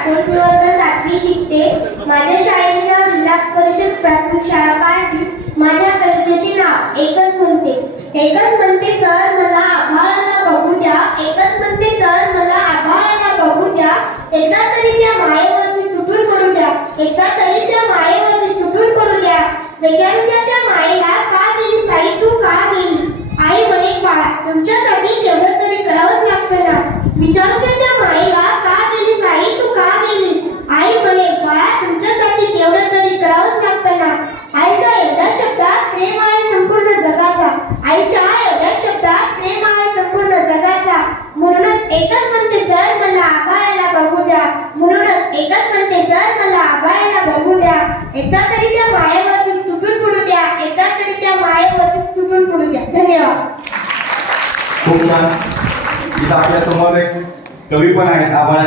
सातवी ते सातवी शिकते? माझ्या शाळेचे नाव जिल्हा परिषद प्राथमिक शाळा पार्टी माझ्या कवितेचे नाव एकच म्हणते. एकच म्हणते सर मला आभाळाला बघू द्या. एकच म्हणते सर मला आभाळाला बघू द्या. एकदा तरी त्या मायेवरती तुटून पडू द्या. एकदा तरी त्या मायेवरती तुटून पडू द्या. विचारू द्या आईच्या एवढ्याच शब्दात प्रेम आहे संपूर्ण जगाचा. म्हणूनच एकच म्हणते सर मला आबाळायला बघू द्या. म्हणूनच एकच म्हणते सर मला आबाळायला बघू द्या. एकदा तरी त्या मायेवरती तुटून पडू द्या. एकदा तरी त्या मायेवरती तुटून पडू द्या. धन्यवाद. खूप छान. इथं आपल्यासमोर एक कवी पण आहेत आबाळा